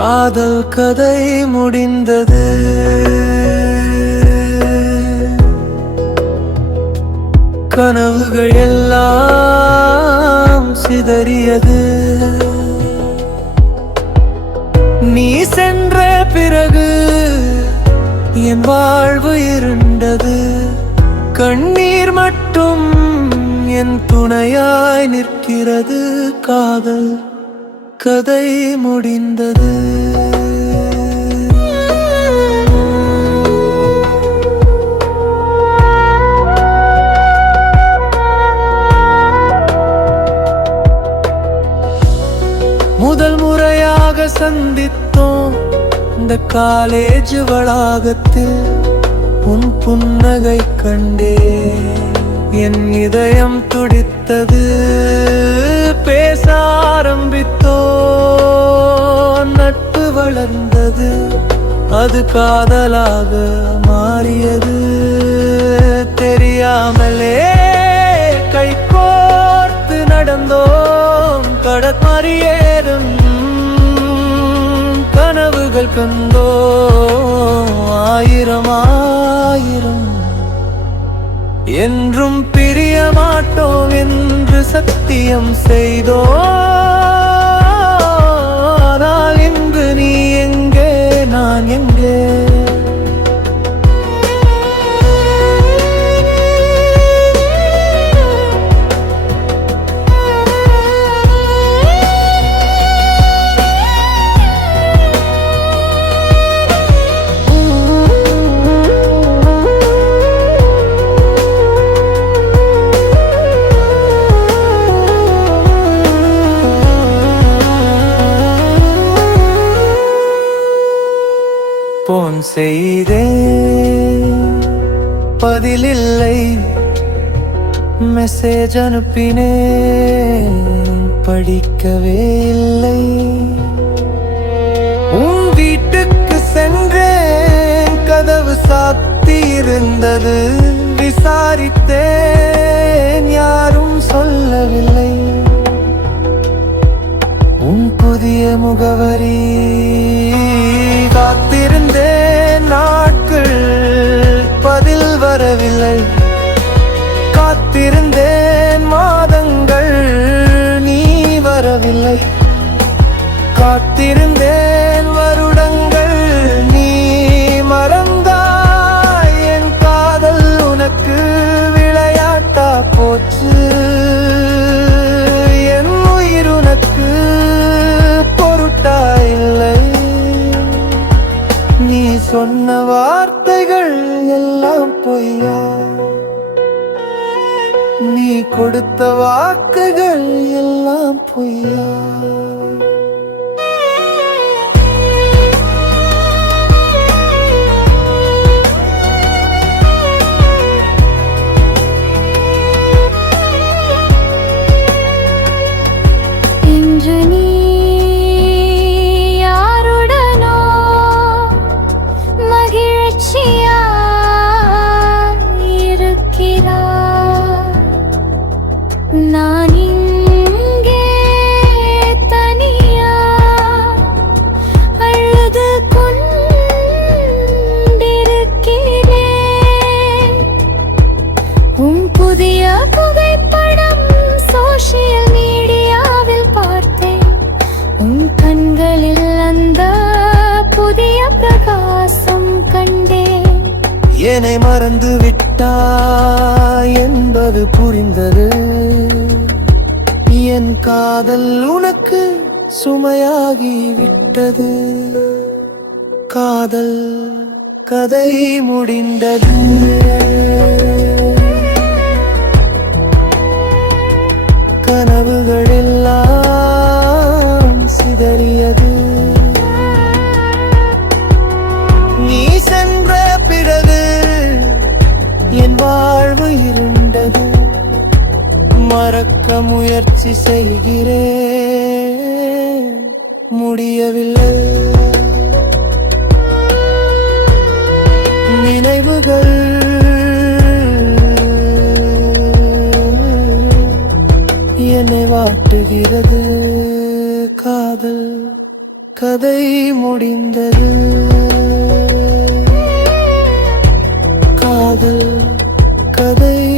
காதல் கதை முடிந்தது. கனவுகள் எல்லாம் சிதறியது. நீ சென்ற பிறகு என் வாழ்வு இருண்டது. கண்ணீர் மட்டும் என் துணையாய் நிற்கிறது. காதல் கதை முடிந்தது. முதல் முறையாக சந்தித்தோம் இந்த காலேஜ் வளாகத்தில். உன் புன்னகை கண்டே என் இதயம் துடித்தது. பேச ஆரம்பித்தோ நட்பு வளர்ந்தது. அது காதலாக மாறியது. தெரியாமலே கை கோர்த்து நடந்தோம். கடற்மறியேறும் கனவுகள் கண்டோ. ஆயிரம் ஆயிரம் என்றும் பிரிய மாட்டோம் என்று சத்தியம் செய்தோ. ஆனால் இன்று நீ எங்கே, நான் எங்கே? போன் செய்தேன், பதிலில்லை. மெசேஜ் அனுப்பினேன், படிக்கவே இல்லை. உன் வீட்டுக்கு சென்றேன், கதவு சாத்தியிருந்தது. விசாரித்தேன், யாரும் சொல்லவில்லை. உன் புதிய முகவரி காத்திருந்தேன் நாட்கள், பதில் வரவில்லை. காத்திருந்தேன் மாதங்கள், நீ வரவில்லை. காத்திருந்தேன் வருடங்கள், நீ மறந்தாய். என் காதல் உனக்கு விளையாட்டா போச்சு. என் உயிர் உனக்கு பொருட்டா இல்லை. நீ சொன்ன வார்த்தைகள் எல்லாம் பொய்யா? நீ கொடுத்த வாக்குகள் எல்லாம் பொய்யா? இன்று நீ நான் இங்கே தனியா அழுது கொண்டிருக்கிறேன். உன் புதிய புகைப்படம் சோஷியல் மீடியாவில் பார்த்தேன். உன் கண்களில் அந்த புதிய பிரகாசம் கண்டேன். என்னை மறந்து விட்டாய் என்பது புரிந்தது. என் காதல் உனக்கு சுமையாகி விட்டது. காதல் கதை முடிந்தது. கனவுகள் எல்லாம் சிதறியது. நீ சென்ற பிறகு என் வாழ்வு இருண்டது. மறக்க முயற்சி செய்கிறேன், முடியவில்லை. நினைவுகள் என்னை வாட்டுகிறது. காதல் கதை முடிந்தது. காதல் கதை